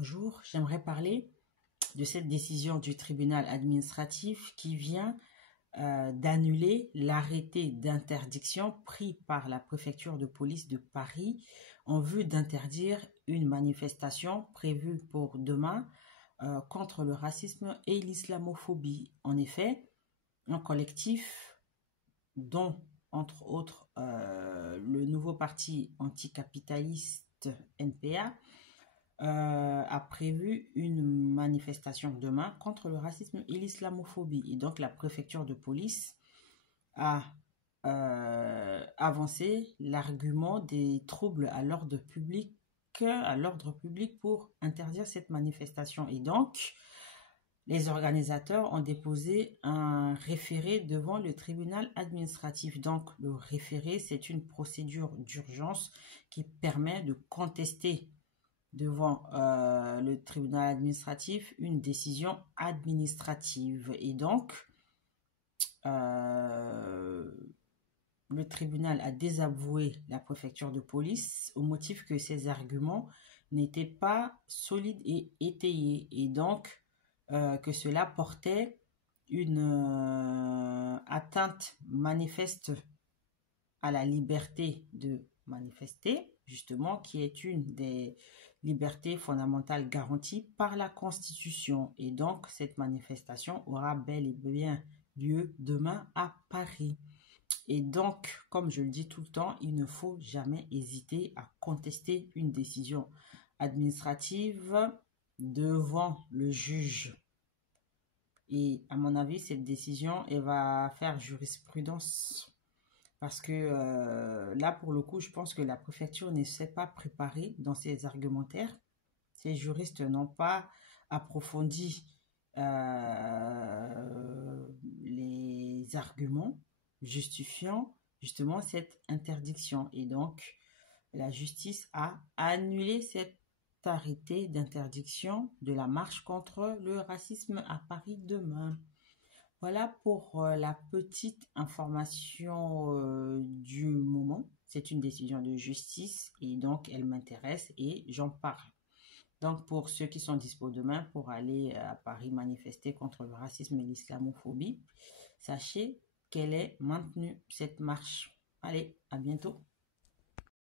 Bonjour, j'aimerais parler de cette décision du tribunal administratif qui vient d'annuler l'arrêté d'interdiction pris par la préfecture de police de Paris en vue d'interdire une manifestation prévue pour demain contre le racisme et l'islamophobie. En effet, un collectif dont, entre autres, le nouveau parti anticapitaliste NPA a prévu une manifestation demain contre le racisme et l'islamophobie. Et donc la préfecture de police a avancé l'argument des troubles à l'ordre public pour interdire cette manifestation. Et donc, les organisateurs ont déposé un référé devant le tribunal administratif. Donc, le référé, c'est une procédure d'urgence qui permet de contester devant le tribunal administratif une décision administrative. Et donc, le tribunal a désavoué la préfecture de police au motif que ses arguments n'étaient pas solides et étayés. Et donc, que cela portait une atteinte manifeste à la liberté de manifester, justement, qui est une des libertés fondamentales garanties par la Constitution. Et donc, cette manifestation aura bel et bien lieu demain à Paris. Et donc, comme je le dis tout le temps, il ne faut jamais hésiter à contester une décision administrative devant le juge. Et à mon avis, cette décision, elle va faire jurisprudence. Parce que là, pour le coup, je pense que la préfecture ne s'est pas préparée dans ses argumentaires. Ces juristes n'ont pas approfondi les arguments justifiant justement cette interdiction. Et donc, la justice a annulé cet arrêté d'interdiction de la marche contre le racisme à Paris demain. Voilà pour la petite information du moment. C'est une décision de justice et donc elle m'intéresse et j'en parle. Donc pour ceux qui sont dispo demain pour aller à Paris manifester contre le racisme et l'islamophobie, sachez qu'elle est maintenue, cette marche. Allez, à bientôt.